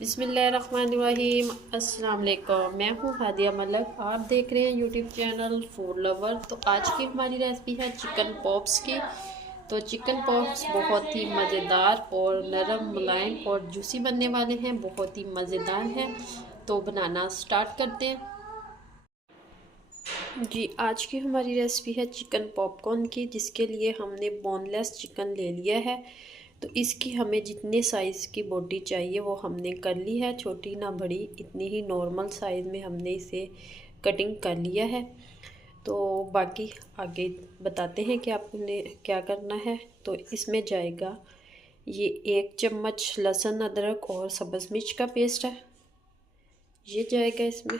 बिस्मिल्लाहिर्रहमानिर्रहीम। अस्सलाम वालेकुम। मैं हूँ हादिया मलक, आप देख रहे हैं यूट्यूब चैनल फूड लवर। तो आज की हमारी रेसिपी है चिकन पॉप्स की। तो चिकन पॉप्स बहुत ही मज़ेदार और नरम, मुलायम और जूसी बनने वाले हैं, बहुत ही मज़ेदार हैं। तो बनाना स्टार्ट करते हैं जी। आज की हमारी रेसिपी है चिकन पॉपकॉर्न की, जिसके लिए हमने बोनलेस चिकन ले लिया है। तो इसकी हमें जितने साइज़ की बोटी चाहिए वो हमने कर ली है, छोटी ना बड़ी, इतनी ही नॉर्मल साइज़ में हमने इसे कटिंग कर लिया है। तो बाकी आगे बताते हैं कि आपने क्या करना है। तो इसमें जाएगा ये 1 चम्मच लहसुन, अदरक और सब्ज़ मिर्च का पेस्ट है, ये जाएगा इसमें।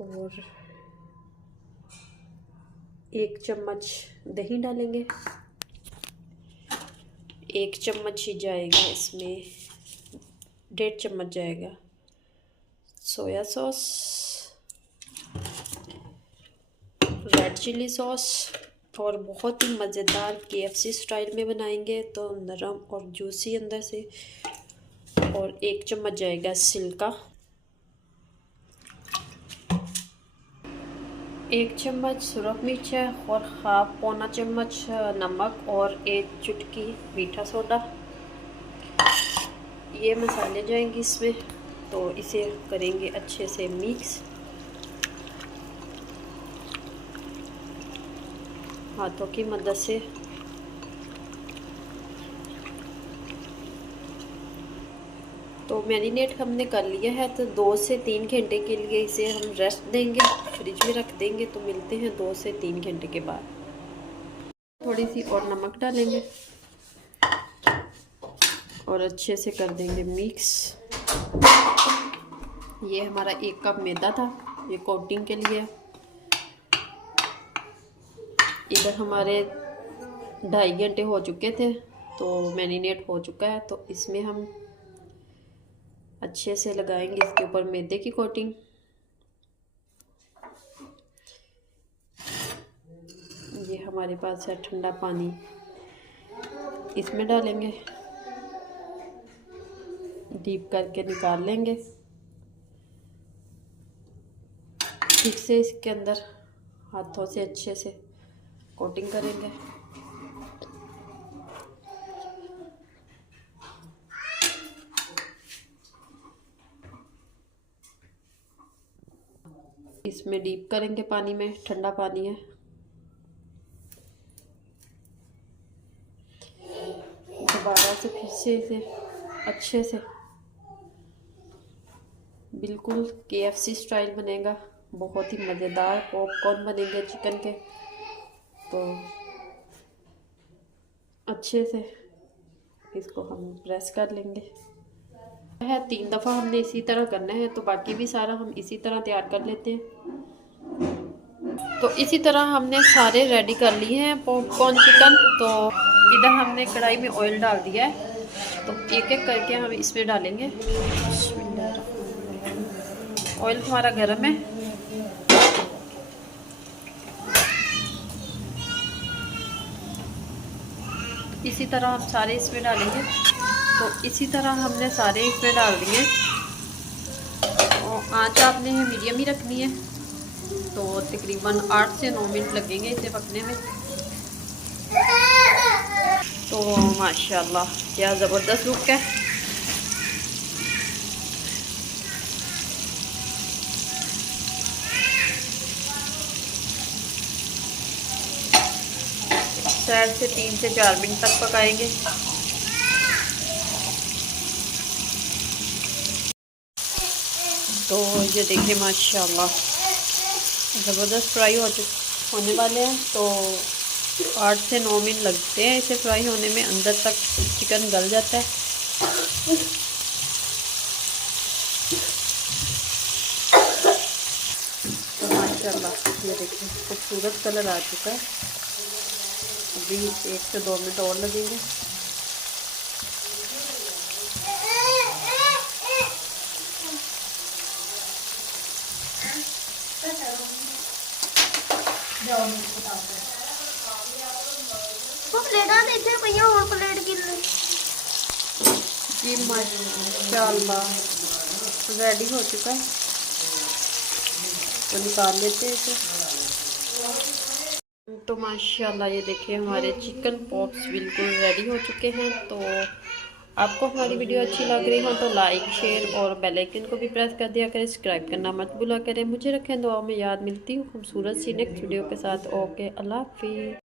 और 1 चम्मच दही डालेंगे, 1 चम्मच ही जाएगा इसमें, 1.5 चम्मच जाएगा soya sauce, red chilli sauce. और बहुत ही मज़ेदार KFC स्टाइल में बनाएंगे तो नरम और जूसी अंदर से। और 1 चम्मच जाएगा सिरका, 1 चम्मच सुरख मिर्च है और पौना चम्मच नमक और 1 चुटकी मीठा सोडा। ये मसाले जाएंगे इसमें। तो इसे करेंगे अच्छे से मिक्स हाथों की मदद से। तो मैरिनेट हमने कर लिया है, तो 2 से 3 घंटे के लिए इसे हम रेस्ट देंगे, फ्रिज में रख देंगे। तो मिलते हैं 2 से 3 घंटे के बाद। थोड़ी सी और नमक डालेंगे और अच्छे से कर देंगे मिक्स। ये हमारा 1 कप मैदा था, ये कोटिंग के लिए। इधर हमारे 2.5 घंटे हो चुके थे, तो मैरिनेट हो चुका है। तो इसमें हम अच्छे से लगाएंगे इसके ऊपर मैदे की कोटिंग। ये हमारे पास है ठंडा पानी, इसमें डालेंगे, डीप करके निकाल लेंगे। ठीक से इसके अंदर हाथों से अच्छे से कोटिंग करेंगे। इसमें डीप करेंगे पानी में, ठंडा पानी है। दोबारा से फिर से इसे अच्छे से, बिल्कुल KFC स्टाइल बनेगा, बहुत ही मज़ेदार पॉपकॉर्न बनेंगे चिकन के। तो अच्छे से इसको हम प्रेस कर लेंगे है। 3 दफ़ा हमने इसी तरह करना है, तो बाकी भी सारा हम इसी तरह तैयार कर लेते हैं। तो इसी तरह हमने सारे रेडी कर लिए हैं पॉपकॉर्न चिकन। तो इधर हमने कढ़ाई में ऑयल डाल दिया है, तो एक एक करके हम इसमें डालेंगे। ऑयल हमारा गर्म है। इसी तरह हम सारे इसमें डालेंगे। तो इसी तरह हमने सारे इसमें डाल दिए। और आँच आपने मीडियम ही रखनी है। तो तकरीबन 8 से 9 मिनट लगेंगे इसे पकने में। तो माशाल्लाह क्या ज़बरदस्त लुक है। शायद से 3 से 4 मिनट तक पकाएंगे। तो ये देखिए माशाल्लाह ज़बरदस्त फ्राई होने वाले हैं। तो 8 से 9 मिनट लगते हैं इसे फ्राई होने में, अंदर तक चिकन गल जाता है। तो माशाल्लाह ये देखिए खूबसूरत कलर आ चुका है। अभी 1 से 2 मिनट और लगेंगे। वो प्लेटा देते भैया, और प्लेट गिर रही। ये माशाल्लाह रेडी हो चुका है, तो निकाल लेते हैं इसे। तो माशाल्लाह ये देखिए हमारे चिकन पॉप्स बिल्कुल रेडी हो चुके हैं। तो आपको हमारी वीडियो अच्छी लग रही हो तो लाइक शेयर और बेल आइकन को भी प्रेस कर दिया करें, सब्सक्राइब करना मत भूला करें। मुझे रखें दुआ में याद। मिलती हूँ खूबसूरत सी नेक्स्ट वीडियो के साथ। ओके, अल्लाह हाफिज़।